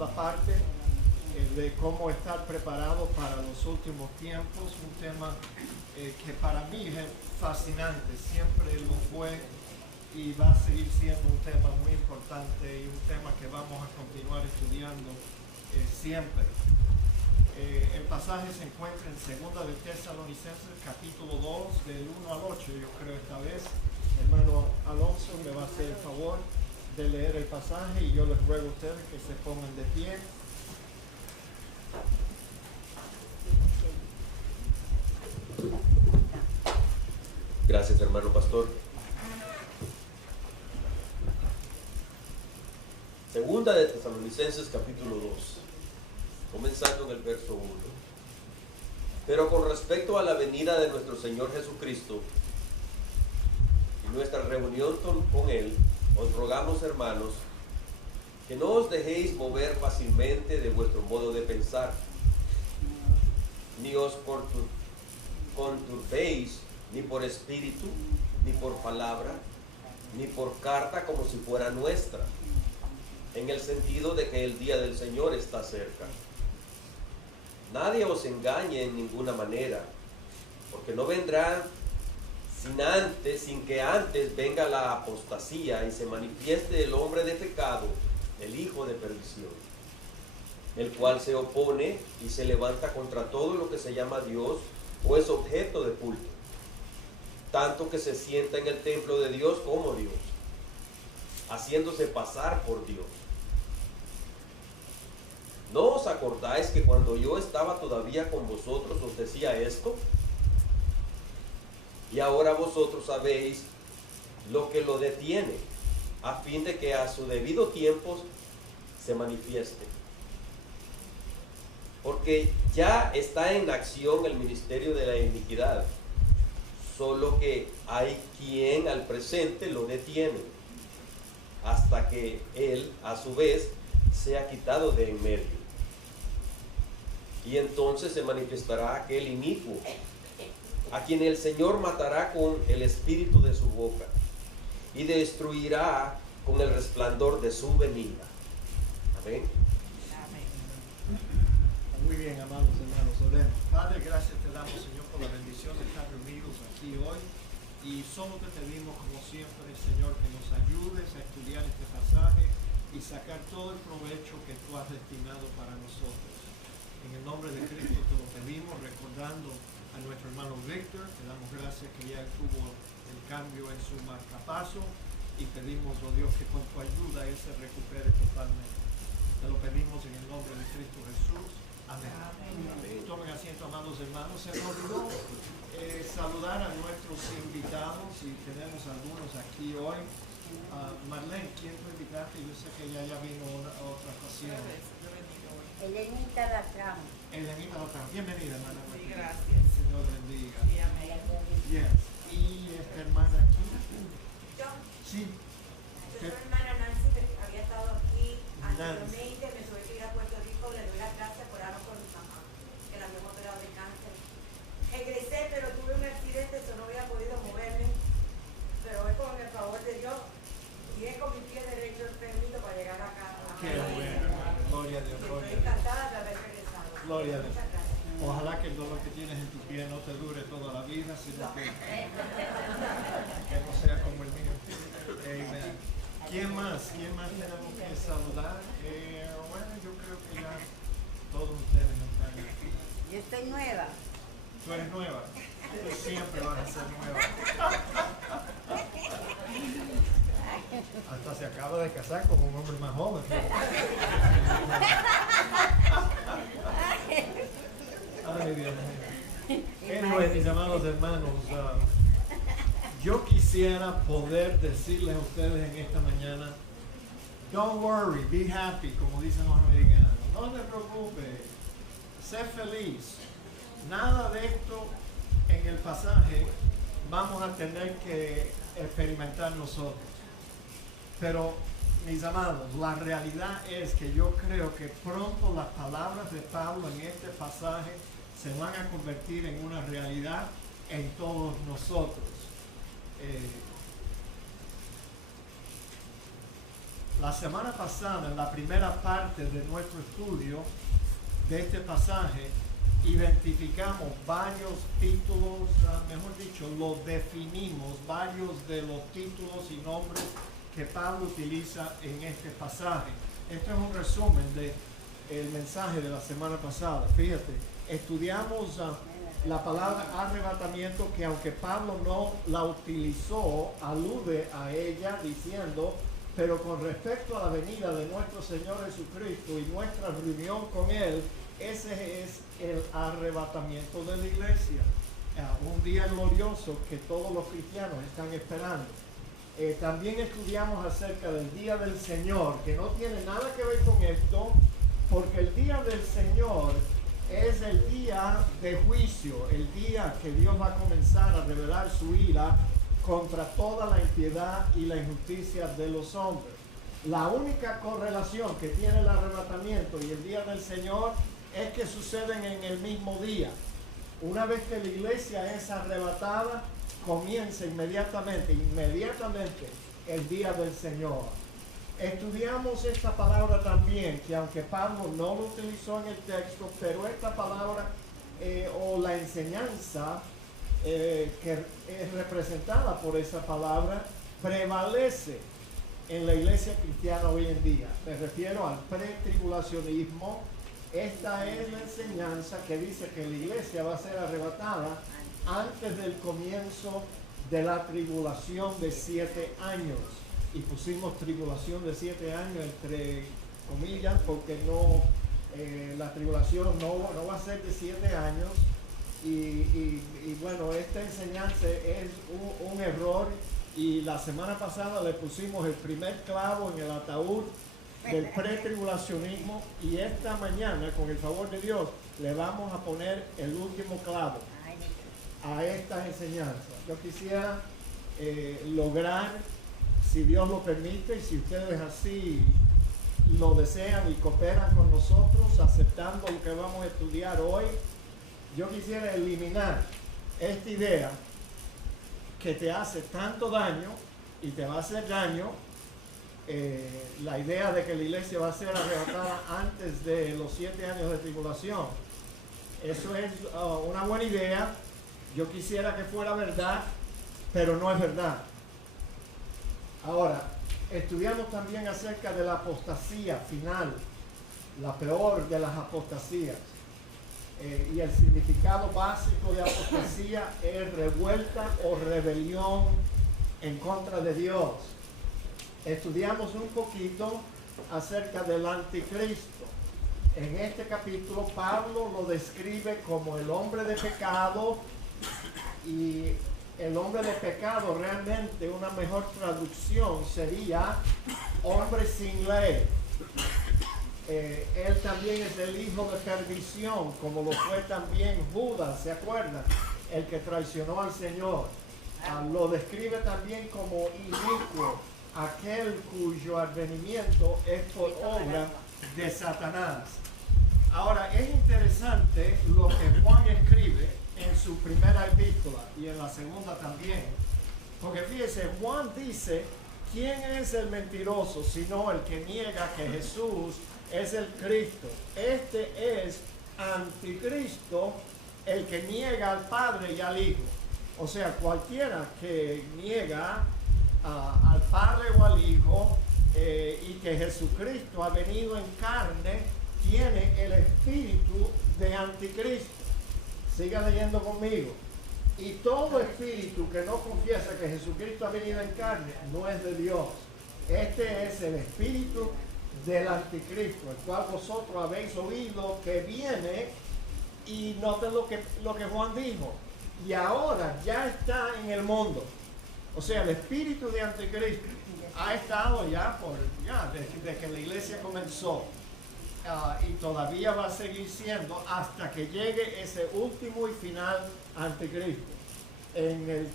segunda parte de cómo estar preparados para los últimos tiempos, un tema que para mí es fascinante, siempre lo fue y va a seguir siendo un tema muy importante y un tema que vamos a continuar estudiando siempre. El pasaje se encuentra en 2 de Tesalonicenses, capítulo 2, del 1 al 8, yo creo esta vez. Hermano Alonso me va a hacer el favor de leer el pasaje y yo les ruego a ustedes que se pongan de pie. Gracias, hermano pastor. Segunda de Tesalonicenses, capítulo 2, comenzando en el verso 1. Pero con respecto a la venida de nuestro Señor Jesucristo y nuestra reunión con Él, os rogamos, hermanos, que no os dejéis mover fácilmente de vuestro modo de pensar, ni os conturbéis ni por espíritu, ni por palabra, ni por carta como si fuera nuestra, en el sentido de que el día del Señor está cerca. Nadie os engañe en ninguna manera, porque no vendrá sin que antes venga la apostasía y se manifieste el hombre de pecado, el hijo de perdición, el cual se opone y se levanta contra todo lo que se llama Dios o es objeto de culto, tanto que se sienta en el templo de Dios como Dios, haciéndose pasar por Dios. ¿No os acordáis que cuando yo estaba todavía con vosotros os decía esto? Y ahora vosotros sabéis lo que lo detiene, a fin de que a su debido tiempo se manifieste. Porque ya está en acción el ministerio de la iniquidad, solo que hay quien al presente lo detiene, hasta que él, a su vez, sea quitado de en medio. Y entonces se manifestará aquel inicuo, a quien el Señor matará con el espíritu de su boca, y destruirá con el resplandor de su venida. Amén. Muy bien, amados hermanos, oremos. Padre, gracias te damos, Señor, por la bendición de estar reunidos aquí hoy. Y solo te pedimos, como siempre, Señor, que nos ayudes a estudiar este pasaje y sacar todo el provecho que tú has destinado para nosotros. En el nombre de Cristo te lo pedimos, recordando a nuestro hermano Víctor. Te damos gracias que ya tuvo el cambio en su marcapaso y pedimos, oh Dios, que con tu ayuda él se recupere totalmente. Te lo pedimos en el nombre de Cristo Jesús. Amén. Amén. Tomen asiento, amados hermanos. Se nos olvidó saludar a nuestros invitados y tenemos algunos aquí hoy. Marlene, ¿quién tú invitaste? Yo sé que ella ya vino a otra ocasión. Elenita Latrán. Elenita Latrán, bienvenida, hermana. Sí, gracias. Señor bendiga. Sí, amén. Yes. ¿Y esta hermana aquí? Yo Sí. soy hermana Nancy, que había estado aquí Nancy. anteriormente, me tuve que ir a Puerto Rico, le doy las gracias por hablar con mi mamá, que la habíamos operado de cáncer. Regresé, pero tuve un accidente, eso no había podido moverme, pero hoy con el favor de Dios, llegué con mi pie derecho el permiso para llegar acá. Qué bueno, hermano. Gloria a Dios, gloria Estoy a Dios. encantada de haber regresado. Gloria a Dios. Muchas gracias. Ojalá que el dolor que tienes en tu pie no te dure toda la vida, sino que no sea como el mío. Amen. ¿Quién más? ¿Quién más tenemos que saludar? Bueno, yo creo que ya todos ustedes están aquí. Yo estoy nueva. Tú eres nueva. Tú siempre vas a ser nueva. Hasta se acaba de casar con un hombre más joven. Ay, Dios mío. Anyway, mis amados hermanos, yo quisiera poder decirles a ustedes en esta mañana, don't worry, be happy, como dicen los americanos. No te preocupes, sé feliz. Nada de esto en el pasaje vamos a tener que experimentar nosotros. Pero, mis amados, la realidad es que yo creo que pronto las palabras de Pablo en este pasaje se van a convertir en una realidad en todos nosotros. La semana pasada, en la primera parte de nuestro estudio de este pasaje, identificamos varios títulos, mejor dicho, lo definimos, varios de los títulos y nombres que Pablo utiliza en este pasaje. Esto es un resumen del mensaje de la semana pasada. Fíjate, estudiamos la palabra arrebatamiento, que aunque Pablo no la utilizó, alude a ella diciendo: pero con respecto a la venida de nuestro Señor Jesucristo y nuestra reunión con Él, ese es el arrebatamiento de la iglesia. Un día glorioso que todos los cristianos están esperando. También estudiamos acerca del día del Señor, que no tiene nada que ver con esto, porque el día del Señor es el día de juicio, el día que Dios va a comenzar a revelar su ira contra toda la impiedad y la injusticia de los hombres. La única correlación que tiene el arrebatamiento y el día del Señor es que suceden en el mismo día. Una vez que la iglesia es arrebatada, comienza inmediatamente el día del Señor. Estudiamos esta palabra también, que aunque Pablo no lo utilizó en el texto, pero esta palabra o la enseñanza que es representada por esa palabra prevalece en la iglesia cristiana hoy en día. Me refiero al pretribulacionismo. Esta es la enseñanza que dice que la iglesia va a ser arrebatada antes del comienzo de la tribulación de 7 años. Y pusimos tribulación de 7 años entre comillas, porque no, la tribulación no va a ser de 7 años. Y bueno, esta enseñanza es un error, y la semana pasada le pusimos el primer clavo en el ataúd del pretribulacionismo, y esta mañana, con el favor de Dios, le vamos a poner el último clavo a esta enseñanza. Yo quisiera lograr, si Dios lo permite, y si ustedes así lo desean y cooperan con nosotros, aceptando lo que vamos a estudiar hoy, yo quisiera eliminar esta idea que te hace tanto daño y te va a hacer daño, la idea de que la iglesia va a ser arrebatada antes de los 7 años de tribulación. Eso es una buena idea. Yo quisiera que fuera verdad, pero no es verdad. Ahora, estudiamos también acerca de la apostasía final, la peor de las apostasías. Y el significado básico de apostasía es revuelta o rebelión en contra de Dios. Estudiamos un poquito acerca del anticristo. En este capítulo Pablo lo describe como el hombre de pecado, y el hombre de pecado, realmente una mejor traducción sería hombre sin ley. Él también es el hijo de perdición, como lo fue también Judas, ¿se acuerdan? El que traicionó al Señor. Lo describe también como inicuo, aquel cuyo advenimiento es por obra de Satanás. Ahora, es interesante lo que Juan escribe en su primera epístola y en la segunda también, porque fíjese, Juan dice: ¿quién es el mentiroso sino el que niega que Jesús es el Cristo? Este es anticristo, el que niega al Padre y al Hijo. O sea, cualquiera que niega al Padre o al Hijo y que Jesucristo ha venido en carne, tiene el espíritu de anticristo. Siga leyendo conmigo. Y todo espíritu que no confiesa que Jesucristo ha venido en carne no es de Dios. Este es el espíritu del anticristo, el cual vosotros habéis oído que viene, y noten lo que Juan dijo, y ahora ya está en el mundo. O sea, el espíritu de anticristo ha estado desde que la iglesia comenzó, y todavía va a seguir siendo hasta que llegue ese último y final anticristo. En el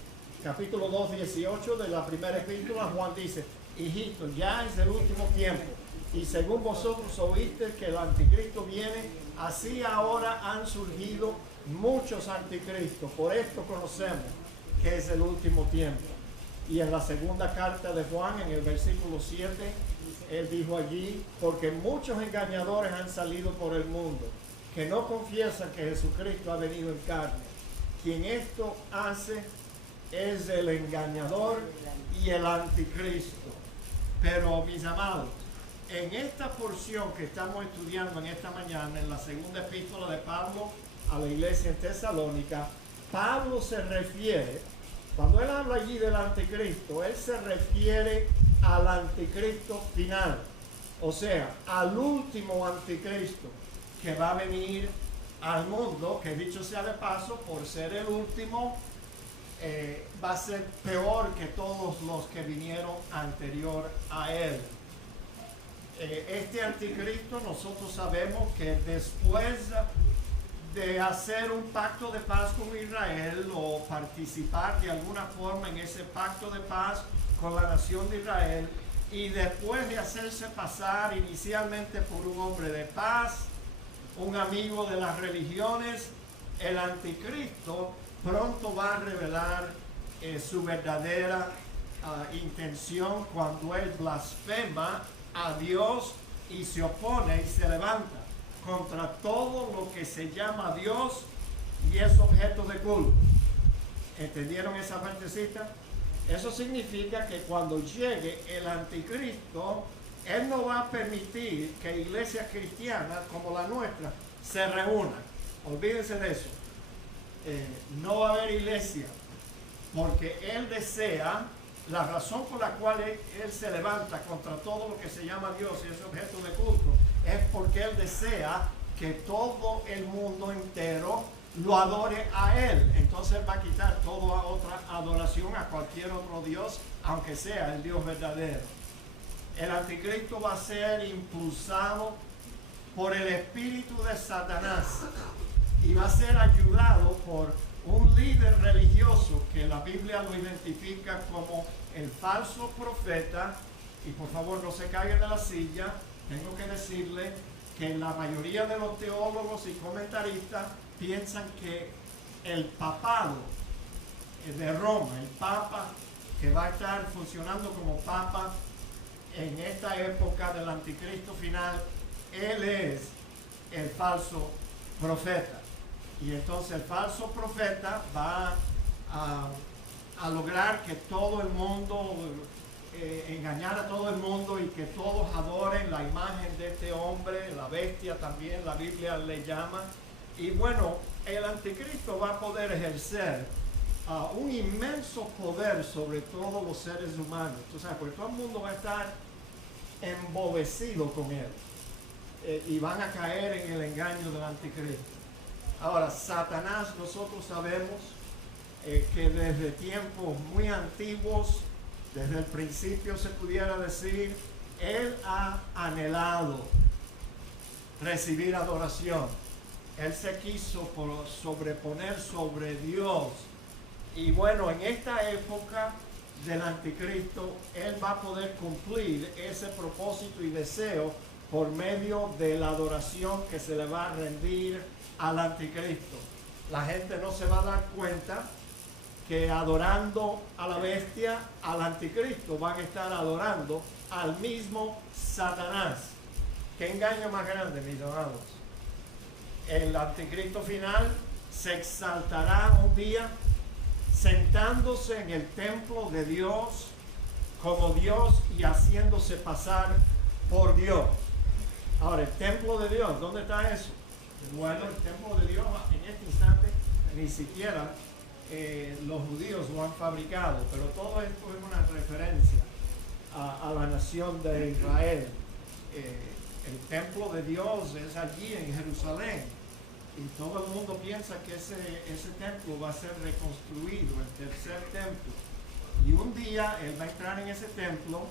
capítulo 2:18 de la primera epístola, Juan dice: hijito, ya es el último tiempo, y según vosotros oíste que el anticristo viene, así ahora han surgido muchos anticristos. Por esto conocemos que es el último tiempo. Y en la segunda carta de Juan, en el versículo 7, él dijo allí, porque muchos engañadores han salido por el mundo, que no confiesan que Jesucristo ha venido en carne. Quien esto hace es el engañador y el anticristo. Pero mis amados, en esta porción que estamos estudiando en esta mañana, en la segunda epístola de Pablo a la iglesia en Tesalónica, Pablo se refiere, cuando él habla allí del anticristo, él se refiere al anticristo final, o sea, al último anticristo que va a venir al mundo, que dicho sea de paso, por ser el último, va a ser peor que todos los que vinieron anterior a él. Este anticristo, nosotros sabemos que después de hacer un pacto de paz con Israel o participar de alguna forma en ese pacto de paz con la nación de Israel, y después de hacerse pasar inicialmente por un hombre de paz, un amigo de las religiones, el anticristo pronto va a revelar su verdadera intención cuando él blasfema a Dios y se opone y se levanta contra todo lo que se llama Dios y es objeto de culto. ¿Entendieron esa partecita? Eso significa que cuando llegue el anticristo, él no va a permitir que iglesias cristianas como la nuestra se reúnan. Olvídense de eso. No va a haber iglesia, porque él desea, la razón por la cual él se levanta contra todo lo que se llama Dios y es objeto de culto, es porque él desea que todo el mundo entero lo adore a él. Entonces él va a quitar toda otra adoración a cualquier otro Dios, aunque sea el Dios verdadero. El anticristo va a ser impulsado por el espíritu de Satanás y va a ser ayudado por un líder religioso que la Biblia lo identifica como el falso profeta. Y por favor no se caigan de la silla, tengo que decirle que la mayoría de los teólogos y comentaristas piensan que el papado de Roma, el papa que va a estar funcionando como papa en esta época del anticristo final, él es el falso profeta. Y entonces el falso profeta va a lograr que todo el mundo, engañar a todo el mundo y que todos adoren la imagen de este hombre, la bestia también, la Biblia le llama. Y bueno, el anticristo va a poder ejercer un inmenso poder sobre todos los seres humanos. Tú sabes, porque todo el mundo va a estar embobecido con él. Y van a caer en el engaño del anticristo. Ahora, Satanás, nosotros sabemos que desde tiempos muy antiguos, desde el principio se pudiera decir, él ha anhelado recibir adoración. Él se quiso sobreponer sobre Dios. Y bueno, en esta época del anticristo, él va a poder cumplir ese propósito y deseo por medio de la adoración que se le va a rendir al anticristo. La gente no se va a dar cuenta que adorando a la bestia, al anticristo, van a estar adorando al mismo Satanás. ¿Qué engaño más grande, mis amados? El anticristo final se exaltará un día sentándose en el templo de Dios como Dios y haciéndose pasar por Dios. Ahora, el templo de Dios, ¿dónde está eso? Bueno, el templo de Dios en este instante ni siquiera los judíos lo han fabricado, pero todo esto es una referencia a la nación de Israel. El templo de Dios es allí en Jerusalén y todo el mundo piensa que ese templo va a ser reconstruido, el tercer templo, y un día él va a entrar en ese templo,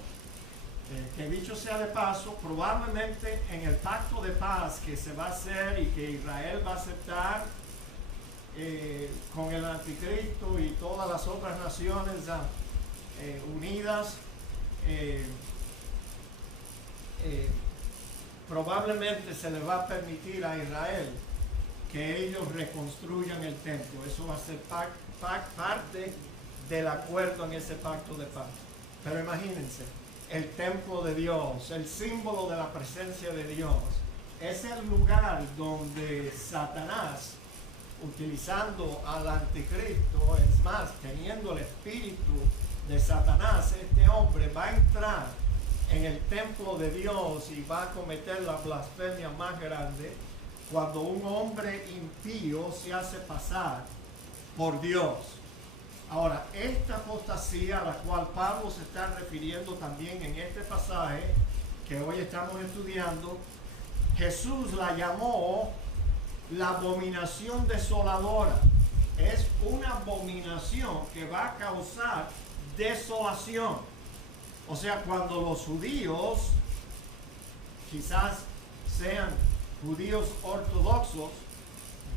que dicho sea de paso, probablemente en el pacto de paz que se va a hacer y que Israel va a aceptar con el anticristo y todas las otras naciones unidas, probablemente se le va a permitir a Israel que ellos reconstruyan el templo. Eso va a ser parte del acuerdo en ese pacto de paz. Pero imagínense, el templo de Dios, el símbolo de la presencia de Dios. Es el lugar donde Satanás, utilizando al anticristo, es más, teniendo el espíritu de Satanás, este hombre va a entrar en el templo de Dios y va a cometer la blasfemia más grande cuando un hombre impío se hace pasar por Dios. Ahora, esta apostasía a la cual Pablo se está refiriendo también en este pasaje que hoy estamos estudiando, Jesús la llamó la abominación desoladora. Es una abominación que va a causar desolación. O sea, cuando los judíos, quizás sean judíos ortodoxos,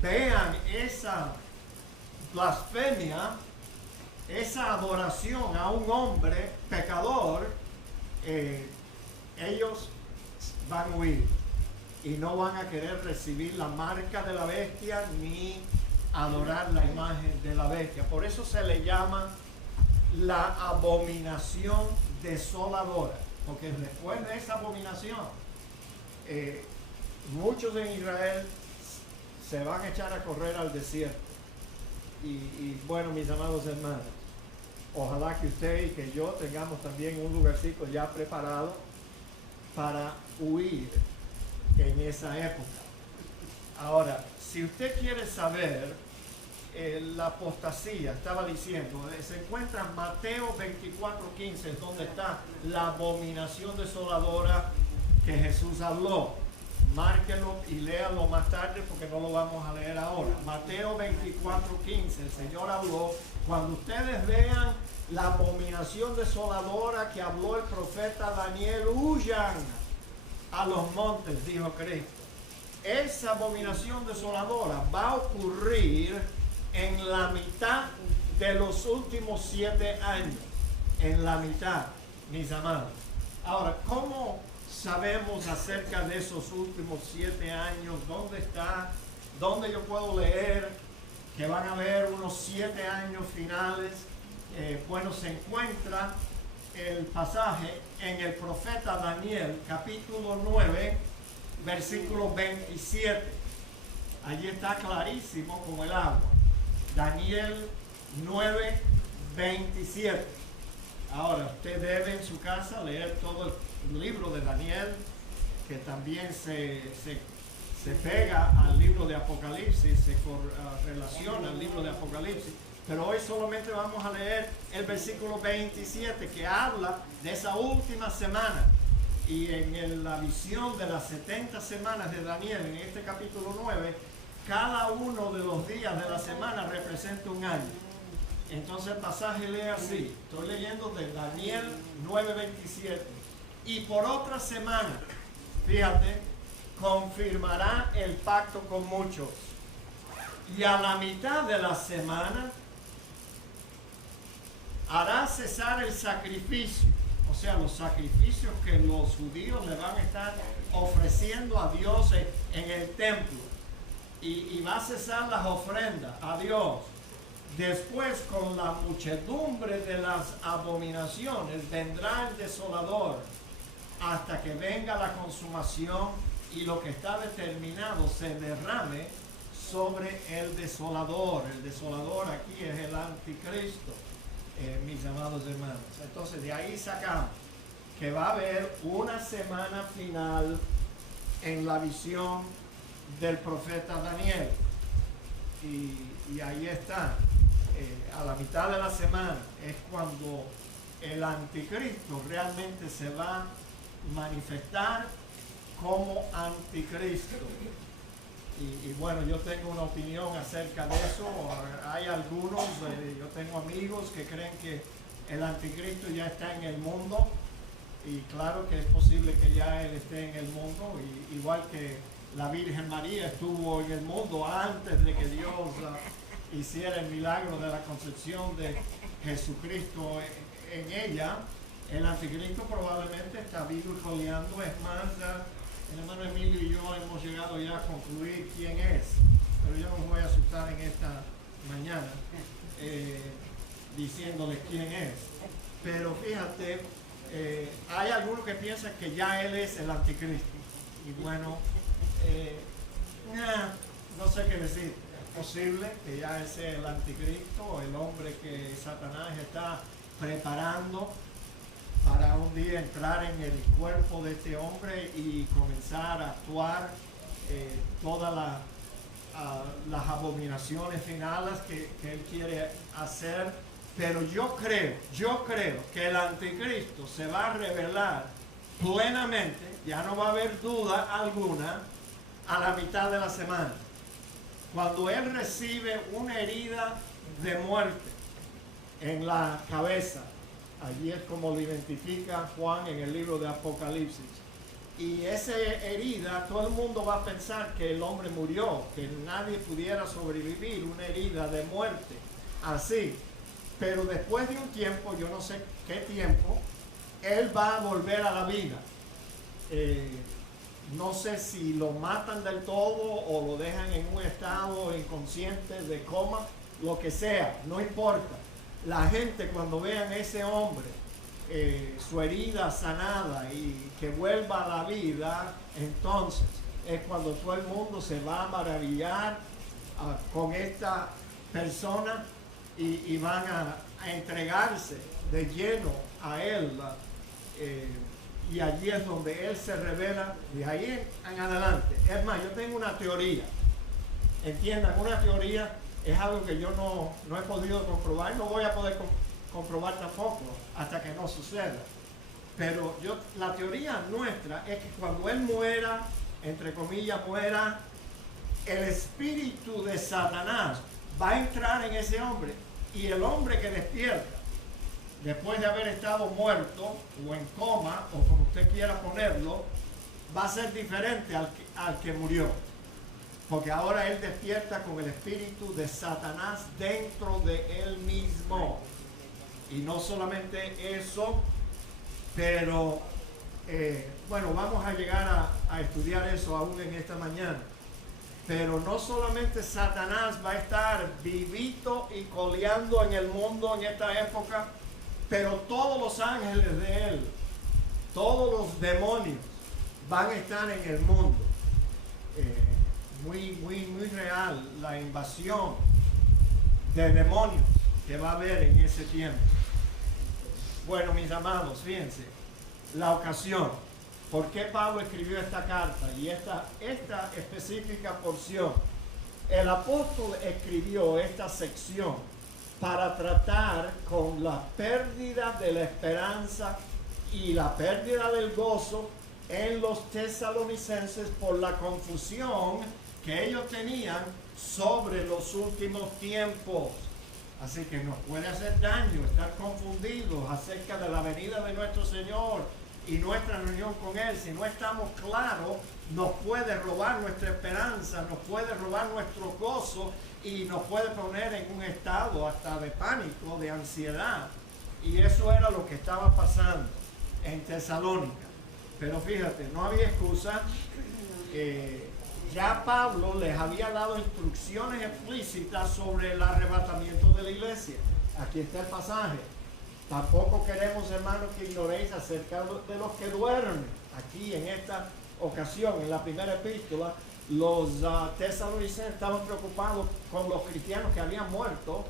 vean esa blasfemia, esa adoración a un hombre pecador, ellos van a huir y no van a querer recibir la marca de la bestia ni adorar la imagen de la bestia. Por eso se le llama la abominación desoladora, porque después de esa abominación, muchos en Israel se van a echar a correr al desierto. Y bueno, mis amados hermanos, ojalá que usted y que yo tengamos también un lugarcito ya preparado para huir en esa época. Ahora, si usted quiere saber la apostasía, estaba diciendo, se encuentra en Mateo 24:15, donde está la abominación desoladora que Jesús habló. Márquelo y léalo más tarde porque no lo vamos a leer ahora. Mateo 24:15, el Señor habló: cuando ustedes vean la abominación desoladora que habló el profeta Daniel, huyan a los montes, dijo Cristo. Esa abominación desoladora va a ocurrir en la mitad de los últimos 7 años. En la mitad, mis amados. Ahora, ¿cómo sabemos acerca de esos últimos 7 años? ¿Dónde está? ¿Dónde yo puedo leer que van a haber unos 7 años finales? Bueno, se encuentra el pasaje en el profeta Daniel, capítulo 9, versículo 27. Allí está clarísimo como el agua. Daniel 9, 27. Ahora, usted debe en su casa leer todo el libro de Daniel, que también se pega al libro de Apocalipsis, se relaciona al libro de Apocalipsis. Pero hoy solamente vamos a leer el versículo 27, que habla de esa última semana. Y en la visión de las 70 semanas de Daniel, en este capítulo 9, cada uno de los días de la semana representa un año. Entonces el pasaje lee así, estoy leyendo de Daniel 9:27. Y por otra semana, fíjate, confirmará el pacto con muchos. Y a la mitad de la semana hará cesar el sacrificio, o sea, los sacrificios que los judíos le van a estar ofreciendo a Dios en el templo. Y va a cesar las ofrendas a Dios. Después, con la muchedumbre de las abominaciones, vendrá el desolador hasta que venga la consumación y lo que está determinado se derrame sobre el desolador. El desolador aquí es el anticristo, mis amados hermanos. Entonces, de ahí sacamos que va a haber una semana final en la visión del profeta Daniel. Y ahí está. A la mitad de la semana es cuando el anticristo realmente se va a manifestar como anticristo. Y bueno, yo tengo una opinión acerca de eso. Hay algunos, yo tengo amigos que creen que el anticristo ya está en el mundo, y claro que es posible que ya él esté en el mundo, igual que la Virgen María estuvo en el mundo antes de que Dios hiciera el milagro de la concepción de Jesucristo en ella. El anticristo probablemente está vivo y coleando. Es más, el hermano Emilio y yo hemos llegado ya a concluir quién es, pero yo no me voy a asustar en esta mañana diciéndoles quién es. Pero fíjate, hay algunos que piensan que ya él es el anticristo. Y bueno, no sé qué decir. Es posible que ya él sea el anticristo, el hombre que Satanás está preparando para un día entrar en el cuerpo de este hombre y comenzar a actuar todas las abominaciones finales que él quiere hacer. Pero yo creo que el anticristo se va a revelar plenamente, ya no va a haber duda alguna, a la mitad de la semana, cuando él recibe una herida de muerte en la cabeza. Allí es como lo identifica Juan en el libro de Apocalipsis. Y esa herida, todo el mundo va a pensar que el hombre murió, que nadie pudiera sobrevivir una herida de muerte así. Pero después de un tiempo, yo no sé qué tiempo, él va a volver a la vida. No sé si lo matan del todo o lo dejan en un estado inconsciente de coma, lo que sea, no importa. La gente cuando vean a ese hombre, su herida sanada y que vuelva a la vida, entonces es cuando todo el mundo se va a maravillar con esta persona y van a entregarse de lleno a él. Y allí es donde él se revela de ahí en adelante. Es más, yo tengo una teoría. Entiendan, una teoría es algo que yo no he podido comprobar y no voy a poder comprobar tampoco hasta que no suceda. Pero la teoría nuestra es que cuando él muera, entre comillas muera, el espíritu de Satanás va a entrar en ese hombre y el hombre que despierta después de haber estado muerto o en coma o como usted quiera ponerlo, va a ser diferente al que murió. Porque ahora él despierta con el espíritu de Satanás dentro de él mismo. Y no solamente eso, pero bueno, vamos a llegar a estudiar eso aún en esta mañana. Pero no solamente Satanás va a estar vivito y coleando en el mundo en esta época, pero todos los ángeles de él, todos los demonios van a estar en el mundo. Muy real la invasión de demonios que va a haber en ese tiempo. Bueno, mis amados, fíjense, la ocasión. ¿Por qué Pablo escribió esta carta y esta específica porción? El apóstol escribió esta sección para tratar con la pérdida de la esperanza y la pérdida del gozo en los tesalonicenses por la confusión que ellos tenían sobre los últimos tiempos. Así que nos puede hacer daño estar confundidos acerca de la venida de nuestro Señor y nuestra reunión con Él. Si no estamos claros, nos puede robar nuestra esperanza, nos puede robar nuestro gozo y nos puede poner en un estado hasta de pánico, de ansiedad. Y eso era lo que estaba pasando en Tesalónica. Pero fíjate, no había excusa. Ya Pablo les había dado instrucciones explícitas sobre el arrebatamiento de la iglesia. Aquí está el pasaje. Tampoco queremos, hermanos, que ignoréis acerca de los que duermen. Aquí en esta ocasión, en la primera epístola, los tesalonicenses estaban preocupados con los cristianos que habían muerto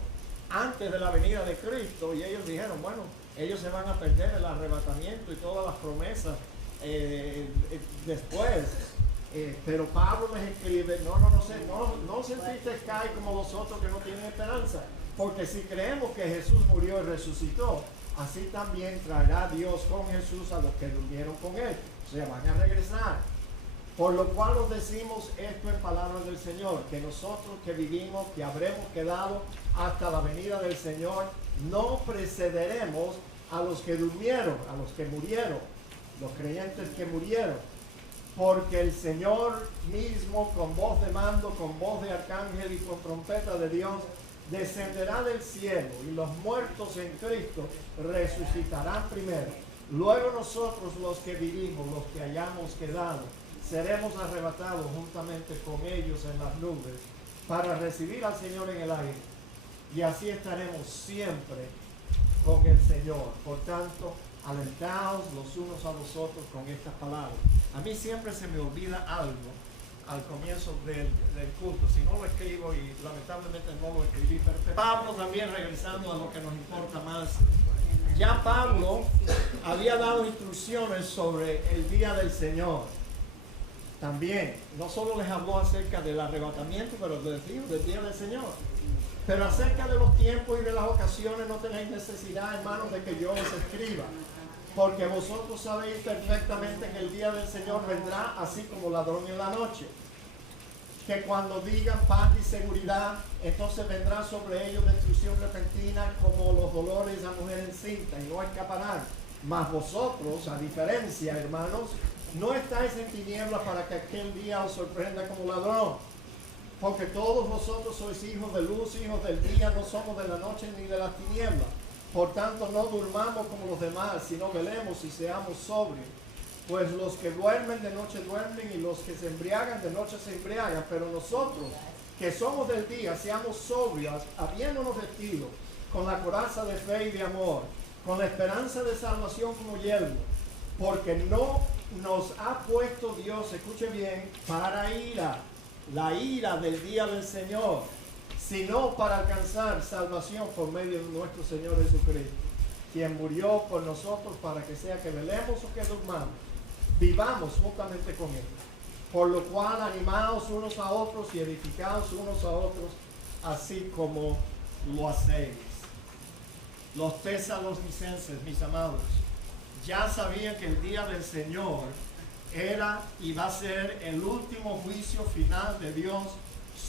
antes de la venida de Cristo, y ellos dijeron, bueno, ellos se van a perder el arrebatamiento y todas las promesas después. Pero Pablo les escribe, no se entristezcáis como vosotros que no tienen esperanza, porque si creemos que Jesús murió y resucitó, así también traerá Dios con Jesús a los que durmieron con él, o sea, van a regresar. Por lo cual os decimos esto en palabras del Señor, que nosotros que vivimos, que habremos quedado hasta la venida del Señor, no precederemos a los que durmieron, a los que murieron, los creyentes que murieron. Porque el Señor mismo, con voz de mando, con voz de arcángel y con trompeta de Dios, descenderá del cielo, y los muertos en Cristo resucitarán primero. Luego nosotros, los que vivimos, los que hayamos quedado, seremos arrebatados juntamente con ellos en las nubes para recibir al Señor en el aire. Y así estaremos siempre con el Señor. Por tanto, alentaos los unos a los otros con estas palabras. A mí siempre se me olvida algo al comienzo del culto, si no lo escribo, y lamentablemente no lo escribí, pero Pablo también, regresando a lo que nos importa más, ya Pablo había dado instrucciones sobre el día del Señor. También, no solo les habló acerca del arrebatamiento, pero del día del Señor. Pero acerca de los tiempos y de las ocasiones no tenéis necesidad, hermanos, de que yo os escriba, porque vosotros sabéis perfectamente que el día del Señor vendrá así como ladrón en la noche. Que cuando digan paz y seguridad, entonces vendrá sobre ellos destrucción repentina como los dolores a mujer encinta, y no escaparán. Mas vosotros, a diferencia, hermanos, no estáis en tinieblas para que aquel día os sorprenda como ladrón. Porque todos vosotros sois hijos de luz, hijos del día, no somos de la noche ni de las tinieblas. Por tanto, no durmamos como los demás, sino velemos y seamos sobrios. Pues los que duermen de noche duermen, y los que se embriagan de noche se embriagan. Pero nosotros, que somos del día, seamos sobrios, habiéndonos vestido con la coraza de fe y de amor, con la esperanza de salvación como yelmo. Porque no nos ha puesto Dios, escuche bien, para ira, la ira del día del Señor, sino para alcanzar salvación por medio de nuestro Señor Jesucristo, quien murió por nosotros para que sea que velemos o que durmamos, vivamos juntamente con Él. Por lo cual animaos unos a otros y edificaos unos a otros, así como lo hacéis. Los tesalonicenses, mis amados, ya sabían que el día del Señor era y va a ser el último juicio final de Dios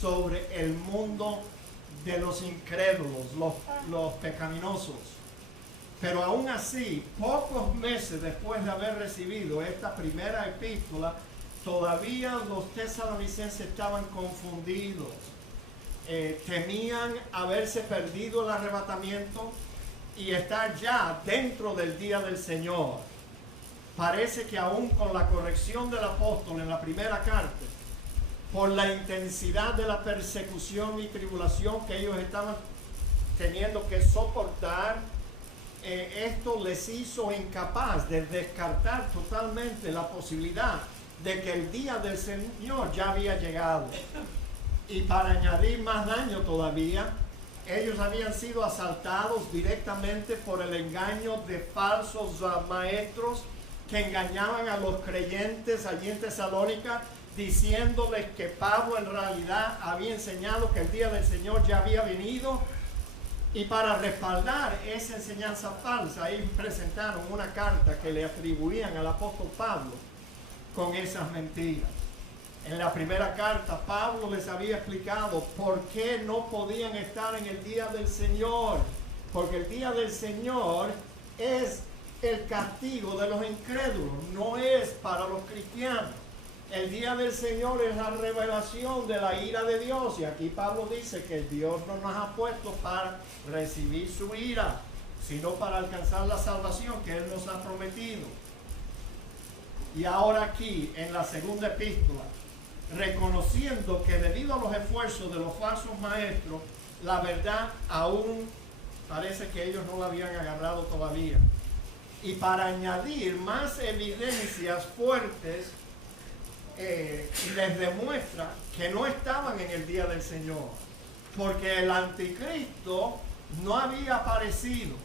sobre el mundo de los incrédulos, los pecaminosos. Pero aún así, pocos meses después de haber recibido esta primera epístola, todavía los tesalonicenses estaban confundidos. Temían haberse perdido el arrebatamiento y estar ya dentro del día del Señor. Parece que aún con la corrección del apóstol en la primera carta, por la intensidad de la persecución y tribulación que ellos estaban teniendo que soportar, esto les hizo incapaz de descartar totalmente la posibilidad de que el día del Señor ya había llegado. Y para añadir más daño todavía, ellos habían sido asaltados directamente por el engaño de falsos maestros que engañaban a los creyentes allí en Tesalónica, diciéndoles que Pablo en realidad había enseñado que el día del Señor ya había venido. Y para respaldar esa enseñanza falsa, ellos presentaron una carta que le atribuían al apóstol Pablo con esas mentiras. En la primera carta, Pablo les había explicado por qué no podían estar en el día del Señor. Porque el día del Señor es el castigo de los incrédulos, no es para los cristianos. El día del Señor es la revelación de la ira de Dios. Y aquí Pablo dice que Dios no nos ha puesto para recibir su ira, sino para alcanzar la salvación que Él nos ha prometido. Y ahora aquí, en la segunda epístola, reconociendo que debido a los esfuerzos de los falsos maestros, la verdad aún parece que ellos no la habían agarrado todavía. Y para añadir más evidencias fuertes, les demuestra que no estaban en el día del Señor, porque el anticristo no había aparecido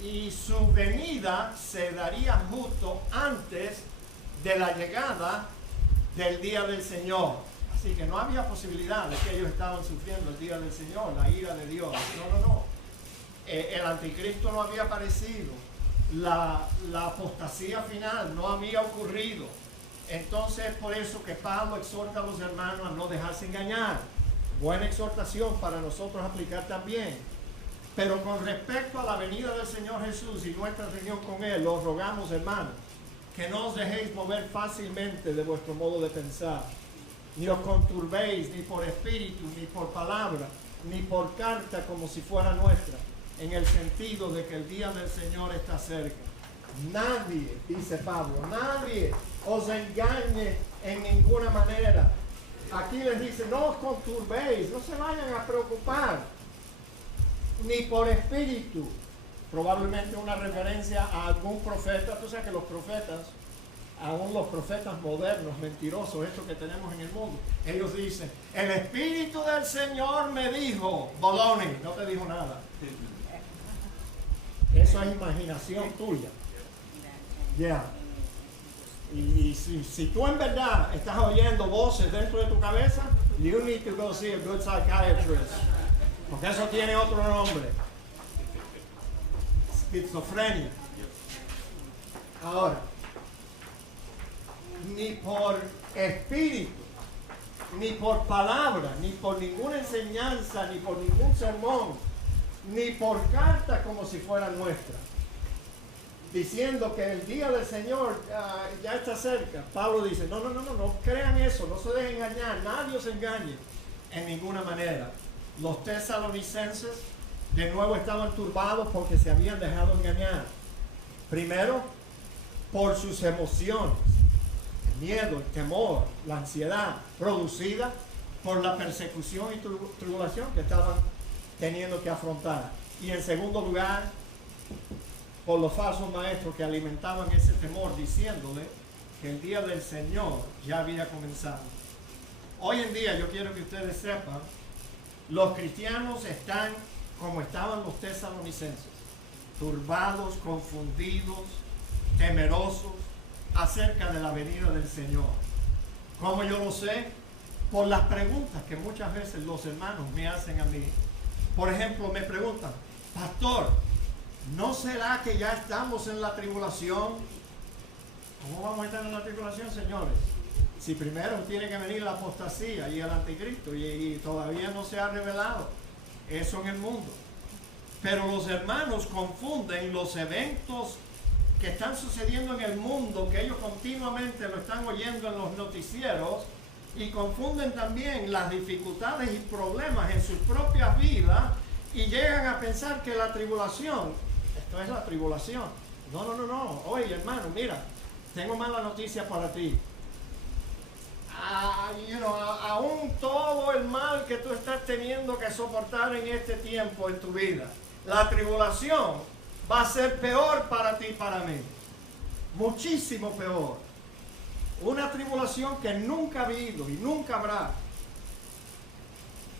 y su venida se daría justo antes de la llegada del día del Señor. Así que no había posibilidad de que ellos estaban sufriendo el día del Señor, la ira de Dios. No. El anticristo no había aparecido, la apostasía final no había ocurrido. Entonces es por eso que Pablo exhorta a los hermanos a no dejarse engañar. Buena exhortación para nosotros aplicar también. Pero con respecto a la venida del Señor Jesús y nuestra reunión con Él, os rogamos, hermanos, que no os dejéis mover fácilmente de vuestro modo de pensar, ni os conturbéis ni por espíritu, ni por palabra, ni por carta como si fuera nuestra, en el sentido de que el día del Señor está cerca. Nadie, dice Pablo, nadie os engañe en ninguna manera. Aquí les dice, no os conturbéis, no se vayan a preocupar, ni por espíritu, probablemente una referencia a algún profeta. Tú sabes que los profetas, aún los profetas modernos, mentirosos, estos que tenemos en el mundo, ellos dicen, el Espíritu del Señor me dijo, baloney, no te dijo nada. Eso es imaginación tuya. Ya. Y si tú en verdad estás oyendo voces dentro de tu cabeza, you need to go see a good psychiatrist. Porque eso tiene otro nombre. Esquizofrenia. Ahora, ni por espíritu, ni por palabra, ni por ninguna enseñanza, ni por ningún sermón, ni por carta como si fuera nuestra, diciendo que el día del Señor ya está cerca. Pablo dice, no crean eso, no se dejen engañar, nadie os engañe en ninguna manera. Los tesalonicenses de nuevo estaban turbados porque se habían dejado engañar. Primero, por sus emociones, el miedo, el temor, la ansiedad producida por la persecución y tribulación que estaban teniendo que afrontar. Y en segundo lugar, por los falsos maestros que alimentaban ese temor diciéndole que el día del Señor ya había comenzado. Hoy en día yo quiero que ustedes sepan, los cristianos están como estaban los tesalonicenses, turbados, confundidos, temerosos acerca de la venida del Señor. ¿Cómo yo lo sé? Por las preguntas que muchas veces los hermanos me hacen a mí. Por ejemplo, me preguntan, pastor, ¿no será que ya estamos en la tribulación? ¿Cómo vamos a estar en la tribulación, señores? Si primero tiene que venir la apostasía y el anticristo y todavía no se ha revelado eso en el mundo. Pero los hermanos confunden los eventos que están sucediendo en el mundo, que ellos continuamente lo están oyendo en los noticieros, y confunden también las dificultades y problemas en sus propias vidas y llegan a pensar que la tribulación, esto es la tribulación. No. Oye, hermano, mira, tengo mala noticia para ti. Aún todo el mal que tú estás teniendo que soportar en este tiempo en tu vida, la tribulación va a ser peor para ti y para mí. Muchísimo peor. Una tribulación que nunca ha habido y nunca habrá.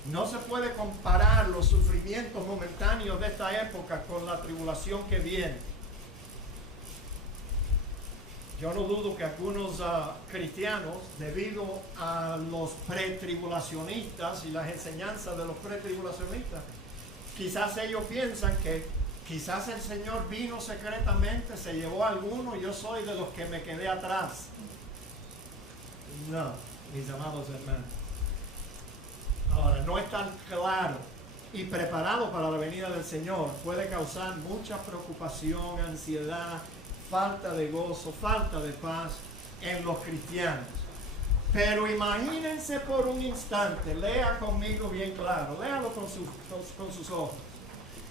No se puede comparar los sufrimientos momentáneos de esta época con la tribulación que viene. Yo no dudo que algunos cristianos, debido a los pretribulacionistas y las enseñanzas de los pretribulacionistas, quizás ellos piensan que quizás el Señor vino secretamente, se llevó a alguno y yo soy de los que me quedé atrás. No, mis amados hermanos. Ahora, no estar claro y preparado para la venida del Señor puede causar mucha preocupación, ansiedad, falta de gozo, falta de paz en los cristianos. Pero imagínense por un instante, lea conmigo bien claro, léalo con sus ojos.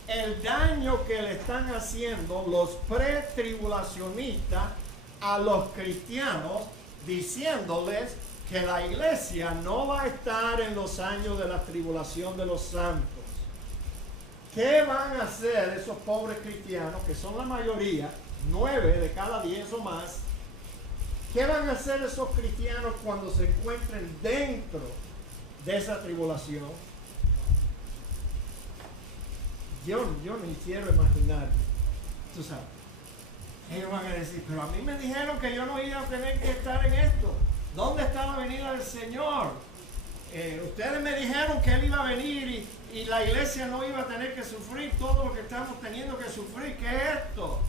El daño que le están haciendo los pretribulacionistas a los cristianos, diciéndoles que la iglesia no va a estar en los años de la tribulación de los santos. ¿Qué van a hacer esos pobres cristianos, que son la mayoría, 9 de cada 10 o más? ¿Qué van a hacer esos cristianos cuando se encuentren dentro de esa tribulación? Yo ni quiero imaginarme. Tú sabes, ellos van a decir, pero a mí me dijeron que yo no iba a tener que estar en esto. ¿Dónde está la venida del Señor? Ustedes me dijeron que Él iba a venir y la iglesia no iba a tener que sufrir todo lo que estamos teniendo que sufrir. ¿Qué es esto?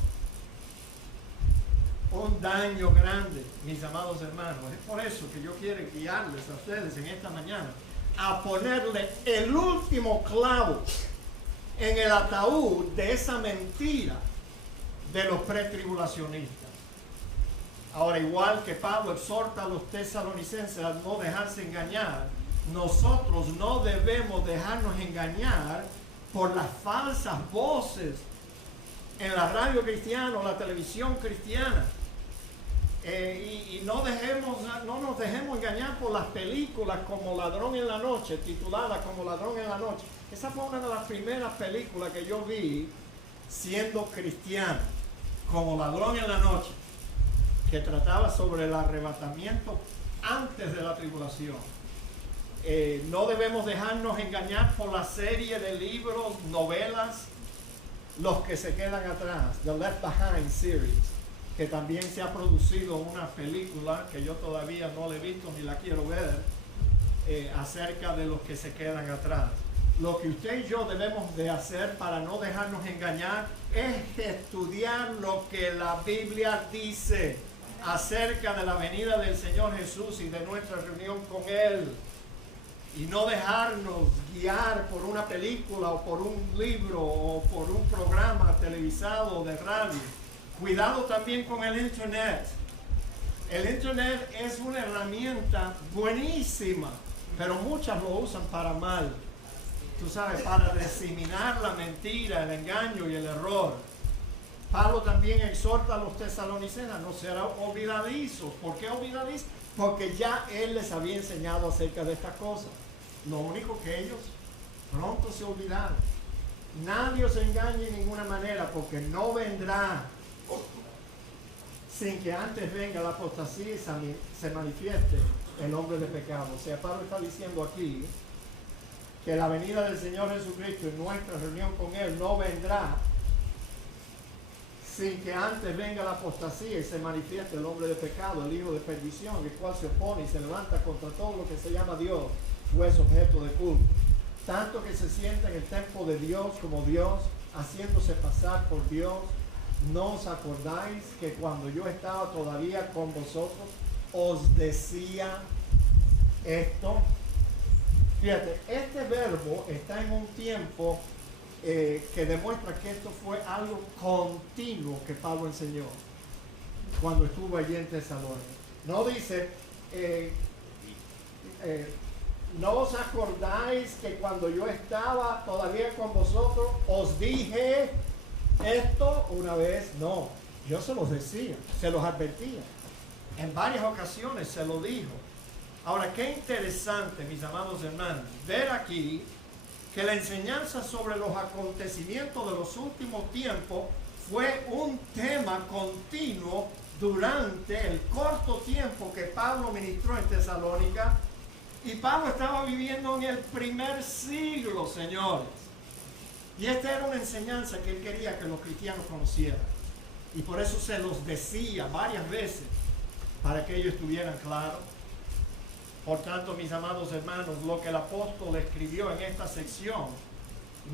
Un daño grande, mis amados hermanos. Es por eso que yo quiero guiarles a ustedes en esta mañana a ponerle el último clavo en el ataúd de esa mentira de los pretribulacionistas. Ahora, igual que Pablo exhorta a los tesalonicenses a no dejarse engañar, nosotros no debemos dejarnos engañar por las falsas voces en la radio cristiana o la televisión cristiana. Y no nos dejemos engañar por las películas como Ladrón en la Noche, titulada como Ladrón en la Noche. Esa fue una de las primeras películas que yo vi siendo cristiano, como ladrón en la noche, que trataba sobre el arrebatamiento antes de la tribulación. No debemos dejarnos engañar por la serie de libros, novelas, los que se quedan atrás, The Left Behind series, que también se ha producido una película que yo todavía no la he visto ni la quiero ver, acerca de los que se quedan atrás. Lo que usted y yo debemos de hacer para no dejarnos engañar es estudiar lo que la Biblia dice acerca de la venida del Señor Jesús y de nuestra reunión con Él. Y no dejarnos guiar por una película o por un libro o por un programa televisado de radio. Cuidado también con el Internet. El Internet es una herramienta buenísima, pero muchas lo usan para mal. Tú sabes, para diseminar la mentira, el engaño y el error. Pablo también exhorta a los tesalonicenses, no serán olvidadizos. ¿Por qué olvidadizos? Porque ya él les había enseñado acerca de estas cosas. Lo único que ellos pronto se olvidaron. Nadie os engañe de ninguna manera, porque no vendrá sin que antes venga la apostasía y se manifieste el hombre de pecado. O sea, Pablo está diciendo aquí que la venida del Señor Jesucristo y nuestra reunión con Él no vendrá sin que antes venga la apostasía y se manifieste el hombre de pecado, el hijo de perdición, el cual se opone y se levanta contra todo lo que se llama Dios, o es objeto de culto. Tanto que se sienta en el templo de Dios como Dios, haciéndose pasar por Dios. ¿No os acordáis que cuando yo estaba todavía con vosotros, os decía esto? Fíjate, este verbo está en un tiempo que demuestra que esto fue algo continuo que Pablo enseñó cuando estuvo allí en Tesalónica. No dice, ¿no os acordáis que cuando yo estaba todavía con vosotros os dije esto una vez? No, yo se los decía, se los advertía. En varias ocasiones se lo dijo. Ahora, qué interesante, mis amados hermanos, ver aquí que la enseñanza sobre los acontecimientos de los últimos tiempos fue un tema continuo durante el corto tiempo que Pablo ministró en Tesalónica. Y Pablo estaba viviendo en el primer siglo, señores. Y esta era una enseñanza que él quería que los cristianos conocieran. Y por eso se los decía varias veces, para que ellos estuvieran claros. Por tanto, mis amados hermanos, lo que el apóstol escribió en esta sección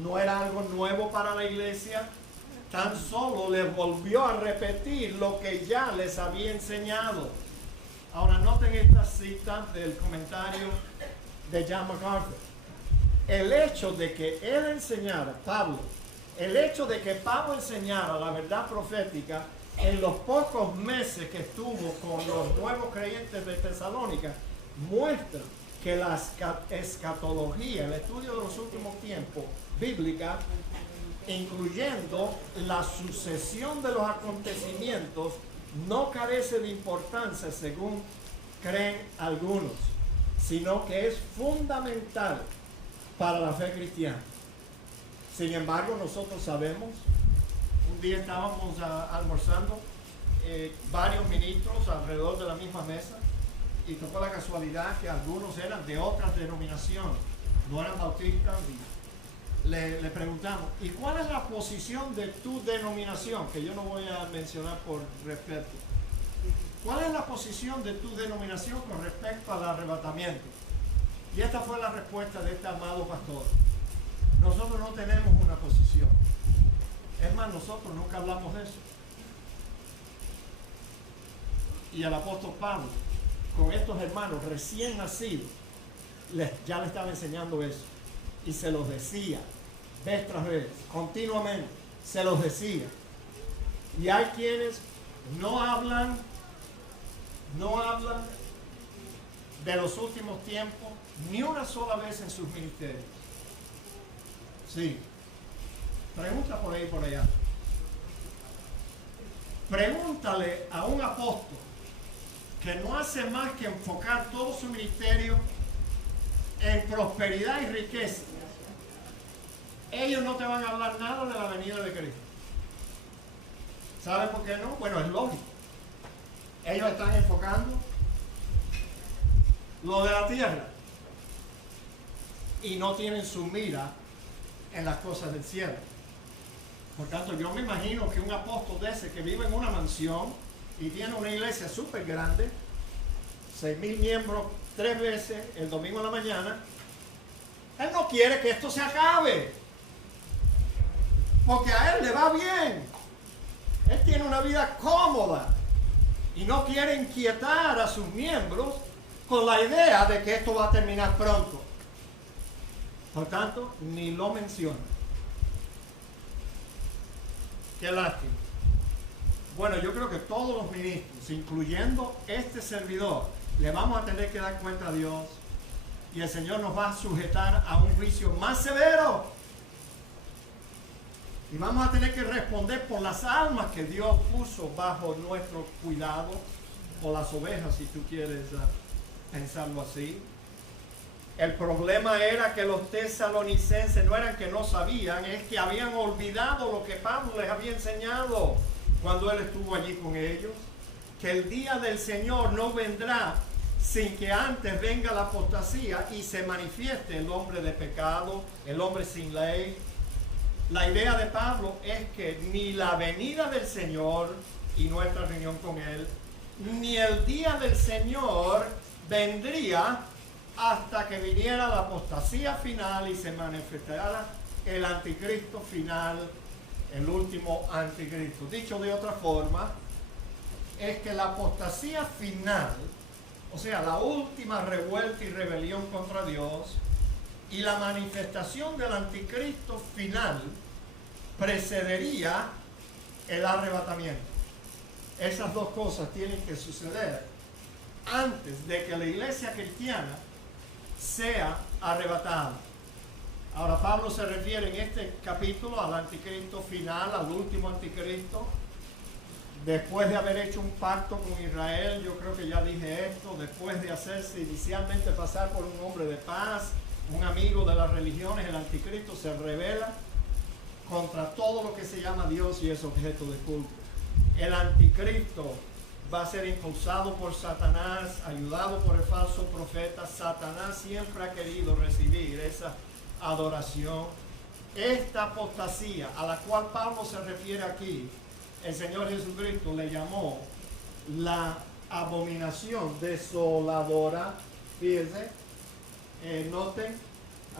no era algo nuevo para la iglesia, tan solo les volvió a repetir lo que ya les había enseñado. Ahora noten esta cita del comentario de John MacArthur. El hecho de que él enseñara, Pablo, el hecho de que Pablo enseñara la verdad profética en los pocos meses que estuvo con los nuevos creyentes de Tesalónica, muestra que la escatología, el estudio de los últimos tiempos bíblica, incluyendo la sucesión de los acontecimientos, no carece de importancia según creen algunos, sino que es fundamental para la fe cristiana. Sin embargo, nosotros sabemos, un día estábamos almorzando varios ministros alrededor de la misma mesa, y tocó la casualidad que algunos eran de otras denominaciones, no eran bautistas. Y le preguntamos, ¿y cuál es la posición de tu denominación? Que yo no voy a mencionar por respeto. ¿Cuál es la posición de tu denominación con respecto al arrebatamiento? Y esta fue la respuesta de este amado pastor. Nosotros no tenemos una posición. Es más, nosotros nunca hablamos de eso. Y el apóstol Pablo, con estos hermanos recién nacidos, ya le estaba enseñando eso. Y se los decía, vez tras vez, continuamente, se los decía. Y hay quienes no hablan de los últimos tiempos ni una sola vez en sus ministerios. Sí. Pregunta por ahí por allá. Pregúntale a un apóstol que no hace más que enfocar todo su ministerio en prosperidad y riqueza. Ellos no te van a hablar nada de la venida de Cristo. ¿Sabe por qué no? Bueno, es lógico. Ellos están enfocando lo de la tierra y no tienen su mira en las cosas del cielo. Por tanto, yo me imagino que un apóstol de ese que vive en una mansión y tiene una iglesia súper grande, 6,000 miembros 3 veces el domingo en la mañana, él no quiere que esto se acabe, porque a él le va bien. Él tiene una vida cómoda y no quiere inquietar a sus miembros con la idea de que esto va a terminar pronto. Por tanto, ni lo menciona. Qué lástima. Bueno, yo creo que todos los ministros, incluyendo este servidor, le vamos a tener que dar cuenta a Dios y el Señor nos va a sujetar a un juicio más severo. Y vamos a tener que responder por las almas que Dios puso bajo nuestro cuidado, o las ovejas, si tú quieres pensarlo así. El problema era que los tesalonicenses no eran que no sabían, es que habían olvidado lo que Pablo les había enseñado cuando él estuvo allí con ellos, que el día del Señor no vendrá sin que antes venga la apostasía y se manifieste el hombre de pecado, el hombre sin ley. La idea de Pablo es que ni la venida del Señor y nuestra reunión con Él, ni el día del Señor vendría hasta que viniera la apostasía final y se manifestara el anticristo final, el último anticristo. Dicho de otra forma, es que la apostasía final, o sea, la última revuelta y rebelión contra Dios, y la manifestación del anticristo final precedería el arrebatamiento. Esas dos cosas tienen que suceder antes de que la iglesia cristiana sea arrebatada. Ahora Pablo se refiere en este capítulo al anticristo final, al último anticristo. Después de haber hecho un pacto con Israel, yo creo que ya dije esto, después de hacerse inicialmente pasar por un hombre de paz, un amigo de las religiones, el anticristo se revela contra todo lo que se llama Dios y es objeto de culto. El anticristo va a ser impulsado por Satanás, ayudado por el falso profeta. Satanás siempre ha querido recibir esa adoración. Esta apostasía a la cual Pablo se refiere aquí, el Señor Jesucristo le llamó la abominación desoladora. Fíjense, noten,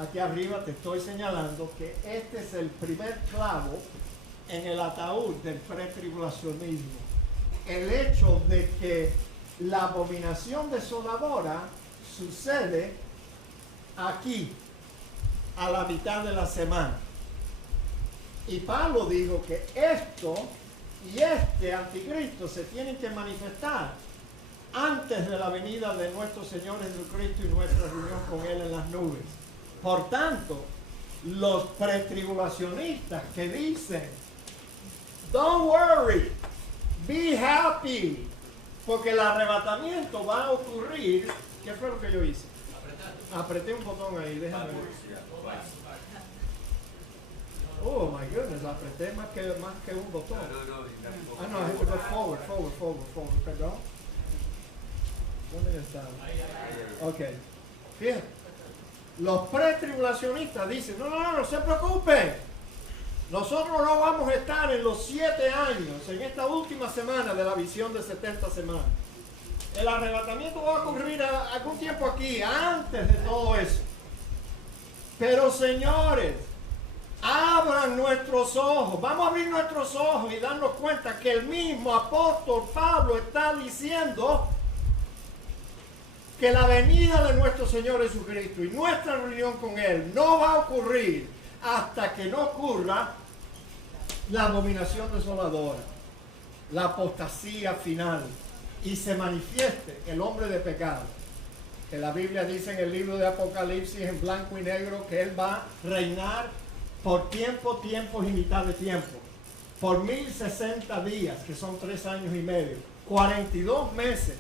aquí arriba te estoy señalando que este es el primer clavo en el ataúd del pretribulacionismo. El hecho de que la abominación desoladora sucede aquí, a la mitad de la semana. Y Pablo dijo que esto y este anticristo se tienen que manifestar antes de la venida de nuestro Señor Jesucristo y nuestra reunión con Él en las nubes. Por tanto, los pretribulacionistas que dicen, don't worry, be happy, porque el arrebatamiento va a ocurrir. ¿Qué fue lo que yo hice? Apreté un botón ahí, déjame ver. Oh my goodness, apreté más que un botón. Ah, no, es forward, perdón. ¿Dónde está? Ok. Fíjate. Los pretribulacionistas dicen, no se preocupen. Nosotros no vamos a estar en los 7 años, en esta última semana de la visión de 70 semanas. El arrebatamiento va a ocurrir algún tiempo aquí, antes de todo eso. Pero señores, abran nuestros ojos, vamos a abrir nuestros ojos y darnos cuenta que el mismo apóstol Pablo está diciendo que la venida de nuestro Señor Jesucristo y nuestra reunión con Él no va a ocurrir hasta que no ocurra la abominación desoladora, la apostasía final y se manifieste el hombre de pecado. Que la Biblia dice en el libro de Apocalipsis en blanco y negro que Él va a reinar por tiempos y mitad de tiempo, por 1060 días, que son 3 años y medio, 42 meses.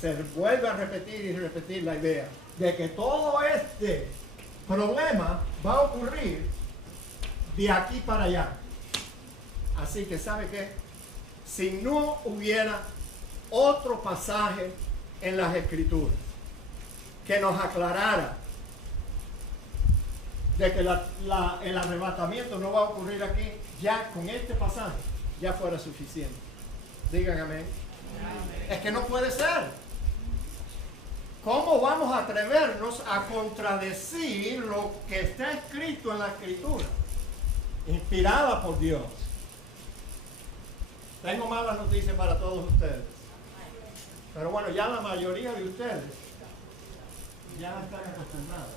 Se vuelve a repetir la idea de que todo este problema va a ocurrir de aquí para allá. Así que, ¿sabe qué? si no hubiera otro pasaje en las Escrituras que nos aclarara de que el arrebatamiento no va a ocurrir aquí, ya con este pasaje ya fuera suficiente. Digan amén. Es que no puede ser. ¿Cómo vamos a atrevernos a contradecir lo que está escrito en la Escritura, inspirada por Dios? Tengo malas noticias para todos ustedes. Pero bueno, ya la mayoría de ustedes ya están acostumbrados.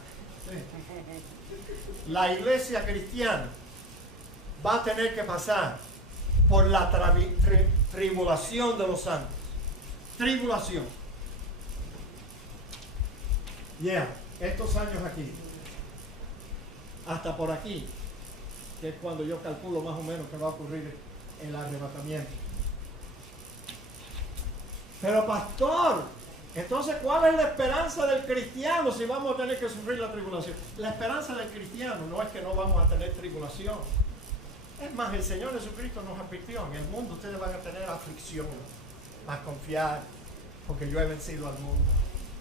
Sí. La iglesia cristiana va a tener que pasar por la tribulación de los santos. Tribulación. Estos años aquí, hasta por aquí, que es cuando yo calculo más o menos que va a ocurrir el arrebatamiento. Pero pastor, entonces ¿cuál es la esperanza del cristiano si vamos a tener que sufrir la tribulación? La esperanza del cristiano no es que no vamos a tener tribulación. Es más, el Señor Jesucristo nos advirtió: en el mundo ustedes van a tener aflicción, mas confiar, porque yo he vencido al mundo.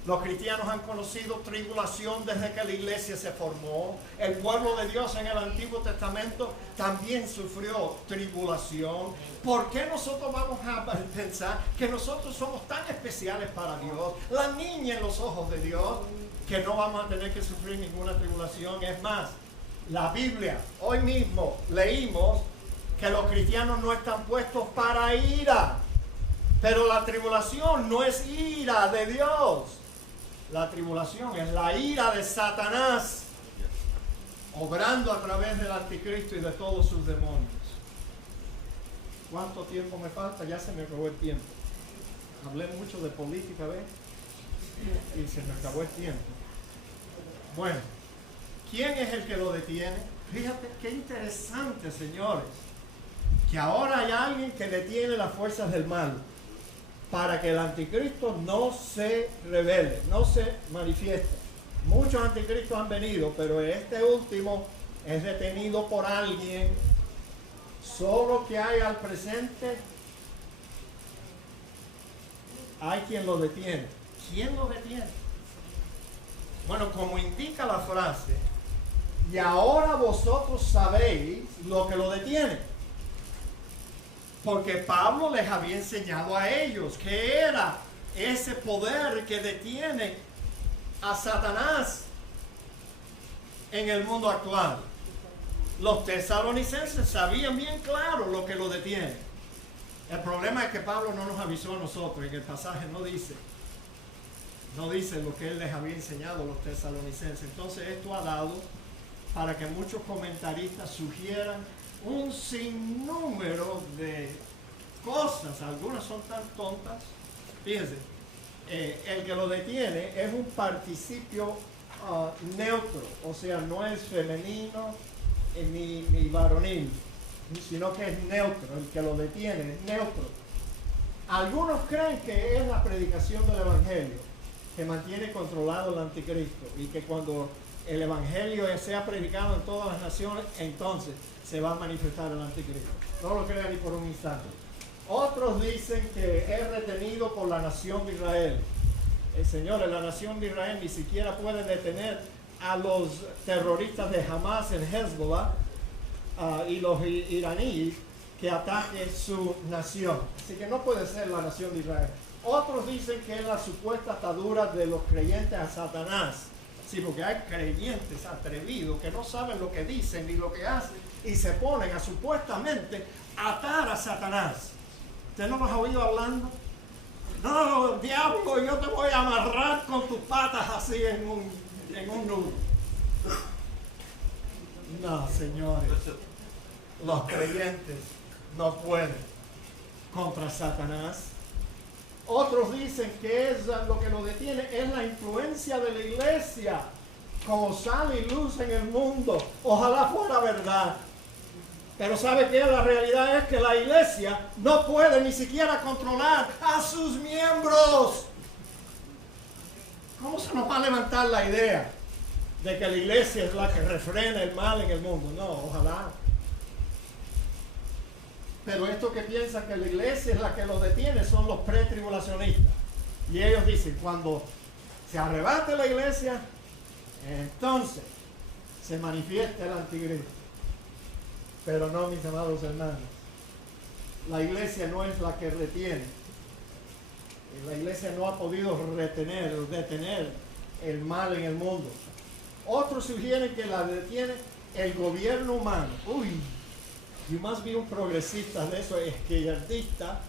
Los cristianos han conocido tribulación desde que la iglesia se formó. El pueblo de Dios en el Antiguo Testamento también sufrió tribulación. ¿Por qué nosotros vamos a pensar que nosotros somos tan especiales para Dios, la niña en los ojos de Dios, que no vamos a tener que sufrir ninguna tribulación? Es más, la Biblia, hoy mismo leímos que los cristianos no están puestos para ira. Pero la tribulación no es ira de Dios. La tribulación es la ira de Satanás, obrando a través del anticristo y de todos sus demonios. ¿Cuánto tiempo me falta? Ya se me acabó el tiempo. Hablé mucho de política, ¿ves? Y se me acabó el tiempo. Bueno, ¿quién es el que lo detiene? Fíjate qué interesante, señores, que ahora hay alguien que detiene las fuerzas del mal para que el anticristo no se revele, no se manifieste. Muchos anticristos han venido, pero este último es detenido por alguien. Solo que hay al presente, hay quien lo detiene. ¿Quién lo detiene? Bueno, como indica la frase, y ahora vosotros sabéis lo que lo detiene. Porque Pablo les había enseñado a ellos que era ese poder que detiene a Satanás en el mundo actual. Los tesalonicenses sabían bien claro lo que lo detiene. El problema es que Pablo no nos avisó a nosotros. En el pasaje no dice lo que él les había enseñado a los tesalonicenses. Entonces esto ha dado para que muchos comentaristas sugieran un sinnúmero de cosas. Algunas son tan tontas. Fíjense, el que lo detiene es un participio neutro, o sea, no es femenino ni varonil, sino que es neutro. El que lo detiene es neutro. Algunos creen que es la predicación del evangelio que mantiene controlado el anticristo, y que cuando el evangelio sea predicado en todas las naciones, entonces se va a manifestar el anticristo. No lo crean ni por un instante. Otros dicen que es retenido por la nación de Israel. Señores, la nación de Israel ni siquiera puede detener a los terroristas de Hamas en Hezbollah y los iraníes que ataquen su nación. Así que no puede ser la nación de Israel. Otros dicen que es la supuesta atadura de los creyentes a Satanás. Sí, porque hay creyentes atrevidos que no saben lo que dicen ni lo que hacen y se ponen a supuestamente atar a Satanás. ¿Usted no los ha oído hablando? No, diablo, yo te voy a amarrar con tus patas así en un nudo. No, señores, los creyentes no pueden contra Satanás. Otros dicen que es lo que lo detiene es la influencia de la iglesia como sal y luz en el mundo. Ojalá fuera verdad. Pero ¿sabe qué? La realidad es que la iglesia no puede ni siquiera controlar a sus miembros. ¿Cómo se nos va a levantar la idea de que la iglesia es la que refrena el mal en el mundo? No, ojalá. Pero estos que piensan que la iglesia es la que los detiene son los pretribulacionistas. Y ellos dicen, cuando se arrebate la iglesia, entonces se manifiesta el anticristo. Pero no, mis amados hermanos, la iglesia no es la que retiene. La iglesia no ha podido retener o detener el mal en el mundo. Otros sugieren que la detiene el gobierno humano. Uy, yo más vi un progresista de eso, izquierdista,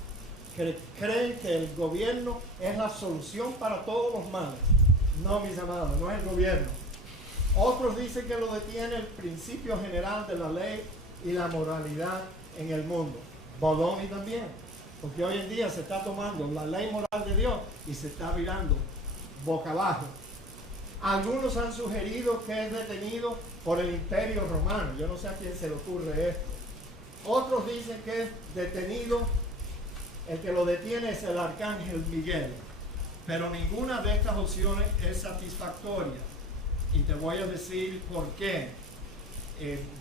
que creen que el gobierno es la solución para todos los males. No, mis amados, no es el gobierno. Otros dicen que lo detiene el principio general de la ley y la moralidad en el mundo. Bologna también, porque hoy en día se está tomando la ley moral de Dios y se está virando boca abajo. Algunos han sugerido que es detenido por el Imperio Romano. Yo no sé a quién se le ocurre esto. Otros dicen que es detenido, el que lo detiene es el arcángel Miguel. Pero ninguna de estas opciones es satisfactoria. Y te voy a decir por qué.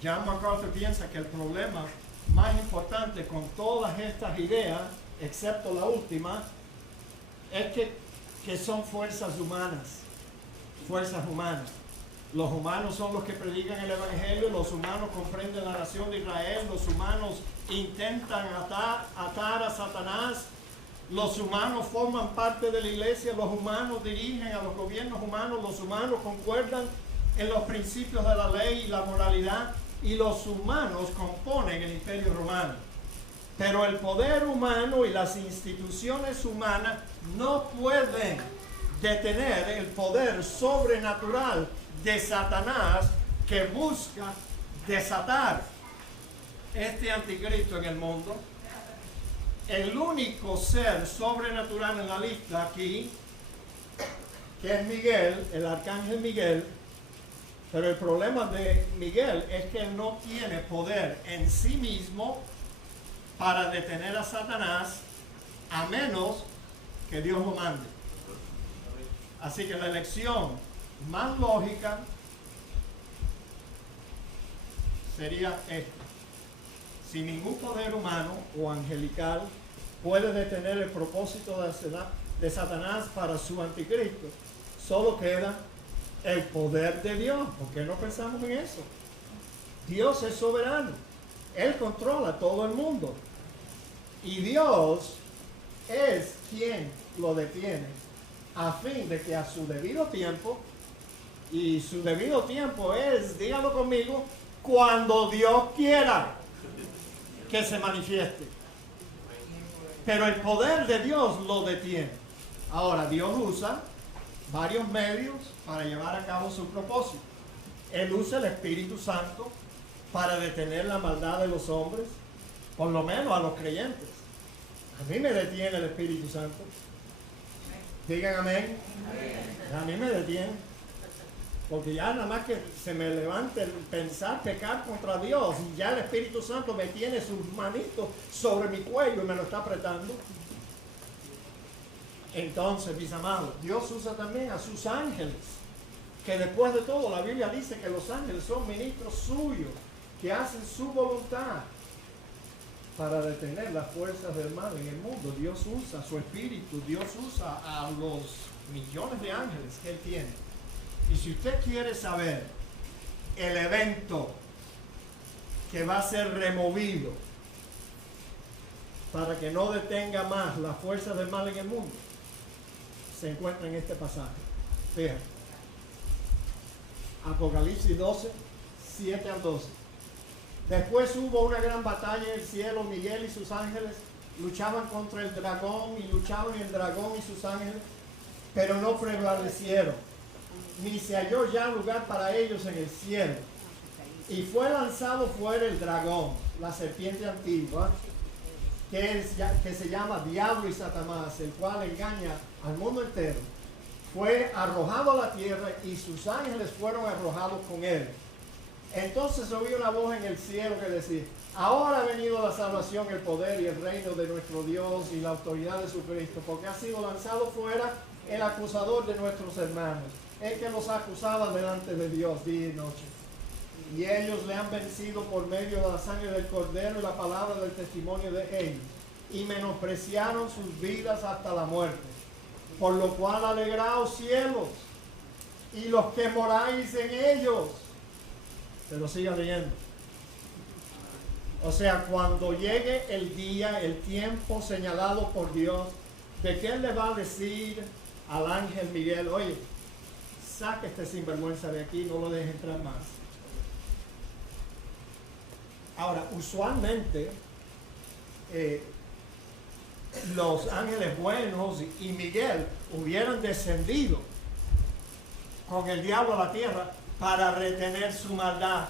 John MacArthur piensa que el problema más importante con todas estas ideas, excepto la última, es que son fuerzas humanas. Fuerzas humanas. Los humanos son los que predican el evangelio, los humanos comprenden la nación de Israel, los humanos intentan atar a Satanás, los humanos forman parte de la iglesia, los humanos dirigen a los gobiernos humanos, los humanos concuerdan en los principios de la ley y la moralidad, y los humanos componen el imperio romano. Pero el poder humano y las instituciones humanas no pueden detener el poder sobrenatural de Satanás, que busca desatar este anticristo en el mundo. El único ser sobrenatural en la lista aquí, que es Miguel, el arcángel Miguel. Pero el problema de Miguel es que él no tiene poder en sí mismo para detener a Satanás, a menos que Dios lo mande. Así que la elección más lógica sería esta. Si ningún poder humano o angelical puede detener el propósito de Satanás para su anticristo, solo queda el poder de Dios. ¿Por qué no pensamos en eso? Dios es soberano. Él controla todo el mundo. Y Dios es quien lo detiene, a fin de que a su debido tiempo, y su debido tiempo es, díganlo conmigo, cuando Dios quiera que se manifieste. Pero el poder de Dios lo detiene. Ahora, Dios usa varios medios para llevar a cabo su propósito. Él usa el Espíritu Santo para detener la maldad de los hombres, por lo menos a los creyentes. A mí me detiene el Espíritu Santo. Digan amén. A mí me detiene. Porque ya nada más que se me levante el pensar pecar contra Dios, y ya el Espíritu Santo me tiene sus manitos sobre mi cuello y me lo está apretando. Entonces, mis amados, Dios usa también a sus ángeles, que después de todo la Biblia dice que los ángeles son ministros suyos, que hacen su voluntad para detener las fuerzas del mal en el mundo. Dios usa su espíritu, Dios usa a los millones de ángeles que Él tiene. Y si usted quiere saber el evento que va a ser removido para que no detenga más las fuerzas del mal en el mundo, se encuentra en este pasaje. Fíjate. Apocalipsis 12, 7 al 12. Después hubo una gran batalla en el cielo. Miguel y sus ángeles luchaban contra el dragón, y luchaban el dragón y sus ángeles, pero no prevalecieron, ni se halló ya lugar para ellos en el cielo. Y fue lanzado fuera el dragón, la serpiente antigua, que se llama Diablo y Satanás, el cual engaña al mundo entero. Fue arrojado a la tierra, y sus ángeles fueron arrojados con él. Entonces oí una voz en el cielo que decía: ahora ha venido la salvación, el poder y el reino de nuestro Dios y la autoridad de su Cristo, porque ha sido lanzado fuera el acusador de nuestros hermanos, el que los acusaba delante de Dios día y noche. y ellos le han vencido por medio de la sangre del Cordero y la palabra del testimonio de ellos, y menospreciaron sus vidas hasta la muerte. Por lo cual alegraos cielos, y los que moráis en ellos. Pero siga leyendo. O sea, cuando llegue el día, el tiempo señalado por Dios, de que Él le va a decir al ángel Miguel, oye, saque este sinvergüenza de aquí, no lo deje entrar más. Ahora, usualmente, los ángeles buenos y Miguel hubieran descendido con el diablo a la tierra para retener su maldad,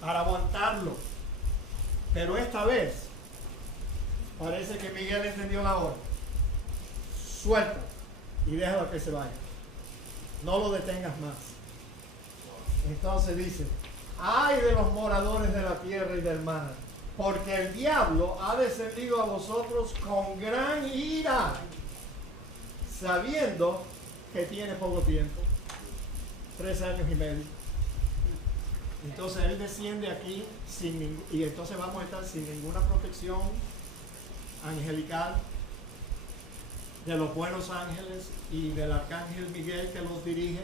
para aguantarlo. Pero esta vez, parece que Miguel entendió la orden. Suelta y déjalo que se vaya. No lo detengas más. Entonces dice, ay de los moradores de la tierra y del mar, porque el diablo ha descendido a vosotros con gran ira, sabiendo que tiene poco tiempo, 3 años y medio. Entonces él desciende aquí y entonces vamos a estar sin ninguna protección angelical de los buenos ángeles y del arcángel Miguel que los dirige.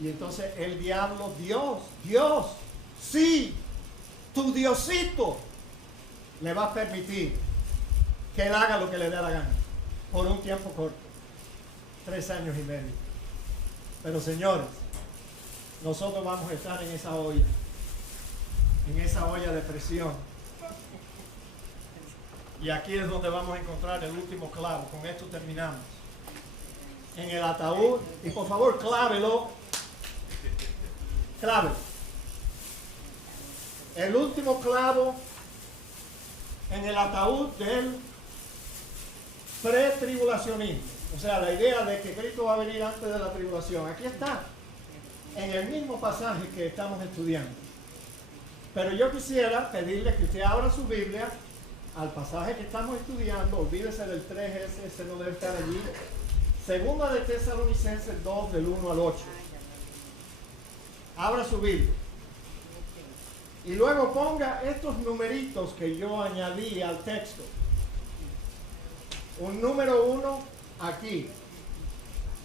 Y entonces el diablo, Dios, sí, tu Diosito le va a permitir que él haga lo que le dé la gana por un tiempo corto, 3 años y medio. Pero señores, nosotros vamos a estar en esa olla de presión. Y aquí es donde vamos a encontrar el último clavo. Con esto terminamos. En el ataúd, y por favor clávelo. Clávelo. El último clavo en el ataúd del pretribulacionismo. O sea, la idea de que Cristo va a venir antes de la tribulación. Aquí está, en el mismo pasaje que estamos estudiando. Pero yo quisiera pedirle que usted abra su Biblia al pasaje que estamos estudiando. Olvídese del 3, ese no debe estar allí. Segunda de Tesalonicenses 2, del 1 al 8. Abra su Biblia. Y luego ponga estos numeritos que yo añadí al texto. Un número 1 aquí,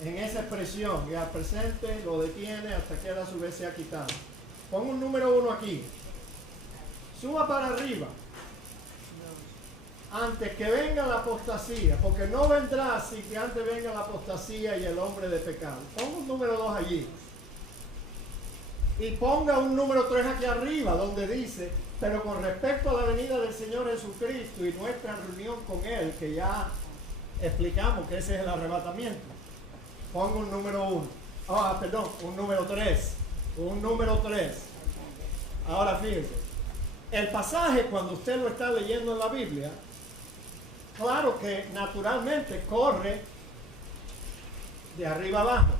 en esa expresión, y al presente lo detiene hasta que él a su vez se ha quitado. Ponga un número 1 aquí. Suba para arriba. Antes que venga la apostasía, porque no vendrá sin que antes venga la apostasía y el hombre de pecado. Ponga un número 2 allí. Y ponga un número 3 aquí arriba, donde dice, pero con respecto a la venida del Señor Jesucristo y nuestra reunión con Él, que ya explicamos que ese es el arrebatamiento. Ponga un número 1. Un número 3. Un número 3. Ahora fíjense. El pasaje, cuando usted lo está leyendo en la Biblia, claro que naturalmente corre de arriba abajo.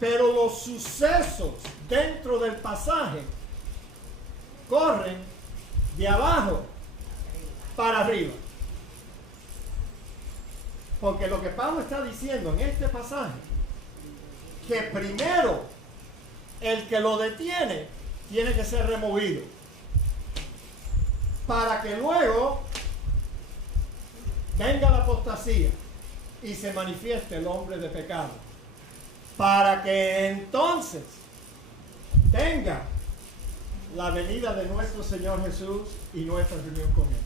Pero los sucesos dentro del pasaje corren de abajo para arriba. Porque lo que Pablo está diciendo en este pasaje, que primero el que lo detiene tiene que ser removido, para que luego venga la apostasía y se manifieste el hombre de pecado, para que entonces tenga la venida de nuestro Señor Jesús y nuestra reunión con Él.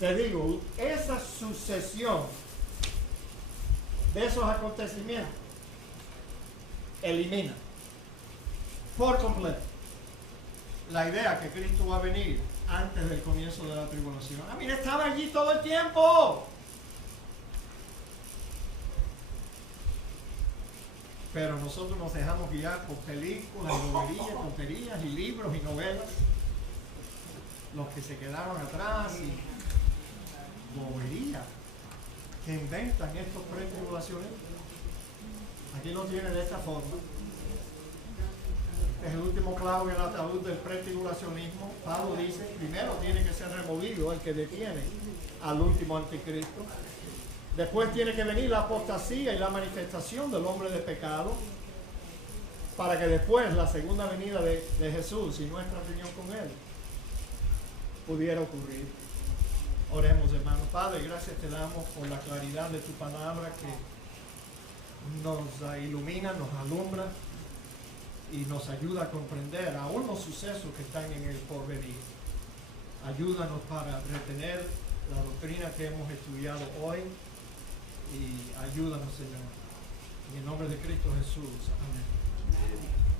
Te digo, esa sucesión de esos acontecimientos elimina por completo la idea que Cristo va a venir antes del comienzo de la tribulación. Mira, estaba allí todo el tiempo. Pero nosotros nos dejamos guiar por películas, boberías, tonterías y libros y novelas. Los que se quedaron atrás y boberías que inventan estos pretribulaciones. Aquí lo tiene de esta forma. Este es el último clavo en el ataúd del pretribulacionismo. Pablo dice, primero tiene que ser removido el que detiene al último anticristo. Después tiene que venir la apostasía y la manifestación del hombre de pecado. para que después la segunda venida de Jesús y nuestra reunión con Él pudiera ocurrir. Oremos, hermanos. Padre, gracias te damos por la claridad de tu palabra que nos ilumina, nos alumbra y nos ayuda a comprender aún los sucesos que están en el porvenir. Ayúdanos para retener la doctrina que hemos estudiado hoy y ayúdanos, Señor. En el nombre de Cristo Jesús. Amén.